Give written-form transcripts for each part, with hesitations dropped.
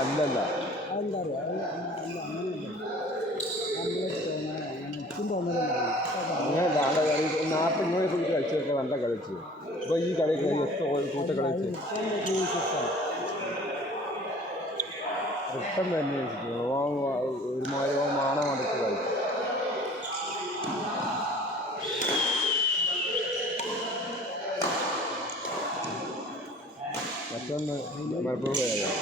അല്ലല്ല അതെന്താ അറിയോ അങ്ങനെയല്ല അവിടെ നാട്ടിൽ ഇങ്ങനെ പോയി കളിച്ചൊക്കെ നല്ല കളിച്ചു. ഇപ്പോൾ ഈ കളി കൂട്ട കളിച്ച് റിട്ടം തന്നെ ഒരുമാതിരി മാണം അടച്ച് കളിച്ചു. മറ്റൊന്ന് മലപ്പുറം വരാം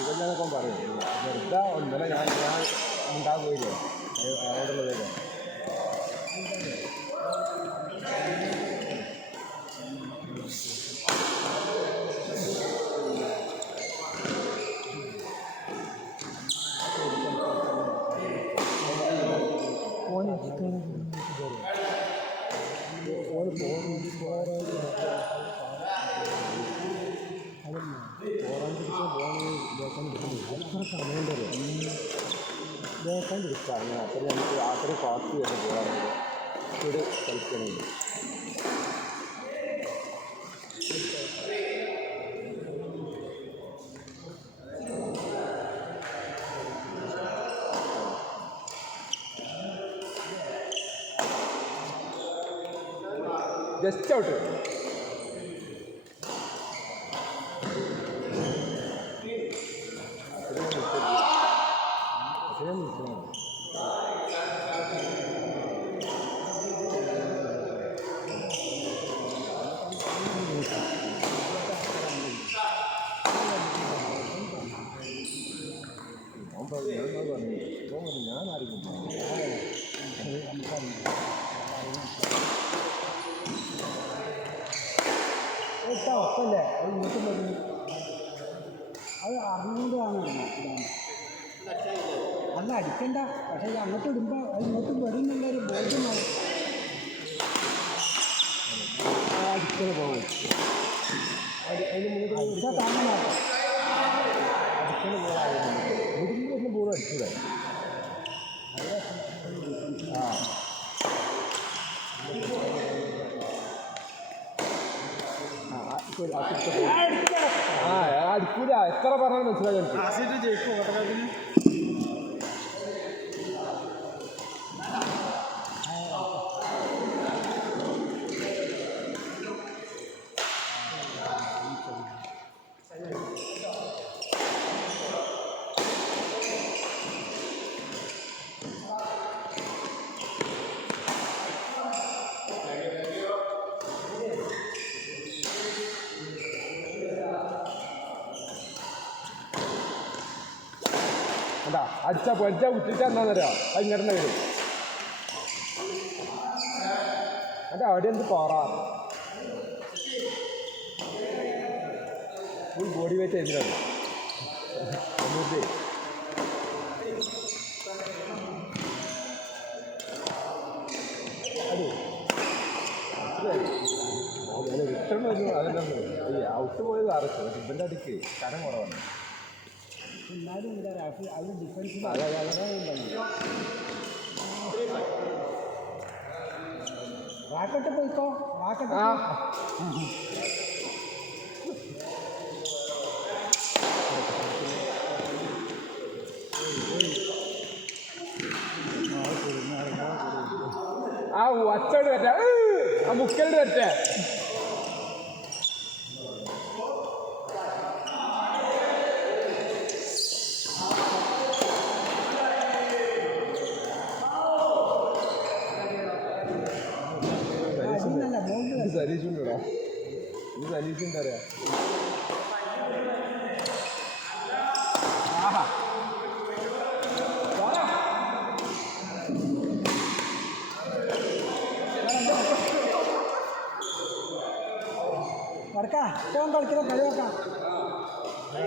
ഇതെല്ലാതൊക്കെ പറയും വെറുതെ ഒന്നല്ല ഞാൻ ഉണ്ടാകാൻ പോയില്ലേ അവിടെയുള്ളതല്ലേ. സമയം പിടിച്ചാൽ അങ്ങനെ അത്ര നമുക്ക് അത്ര ഫാസ്റ്റ് തന്നെ പോകാറുണ്ട് ഒരു കളിക്കണമെങ്കിൽ. ജസ്റ്റ് ഔട്ട് ഞാൻ ആയിരിക്കും ഉറപ്പല്ലേ അത് ഇങ്ങോട്ടും വരുന്നു. അത് അറിഞ്ഞുകൊണ്ടാണ് അല്ല അടിക്കണ്ട. പക്ഷേ ഇത് അങ്ങോട്ട് ഇടുമ്പോൾ അത് ഇങ്ങോട്ടും വരുന്നുള്ളൊരു ബോധ്യമാണ്. അടിക്കൽ പോകും അടിച്ചാൽ താങ്ങാൻ മാറ്റാം. അടിക്കൽ മുടിഞ്ഞ് വരുന്ന ബോൾ അടിച്ചൂടെ? അടിക്കൂല. എത്ര പറഞ്ഞാൽ മനസ്സിലായി എനിക്ക്. ജയിക്കും എന്താ അടിച്ചാൽ പൊരിച്ചാൽ കുത്തിച്ചാൽ എന്താണെന്നറിയാം. അത് ഇങ്ങോട്ട് വരും. അതെ അവിടെ എന്ത് പാറ ഫുൾ ബോഡി വെയിറ്റ് എതിരാണ്. റിട്ടേൺ വരുന്നു. അതെല്ലാം ഈ ഔട്ട് പോയത് അറച്ചു. ഇവൻ്റെ അടിക്ക് കനം കുറവാണ്. എന്നാലും ഇവിടെ അത് ഡിഫൻസിൽ റാക്കറ്റ് പോയിക്കോ. റാക്കറ്റ് ആ ഒച്ചോട് പറ്റ ആ മുക്കലോട് പറ്റ സരീഷുണ്ടോടാ. ഇത് സരീഷുണ്ട് അറിയാം. നടക്കാം. ഫോൺ കളിക്കുന്ന കളി നോക്കാം. കൈ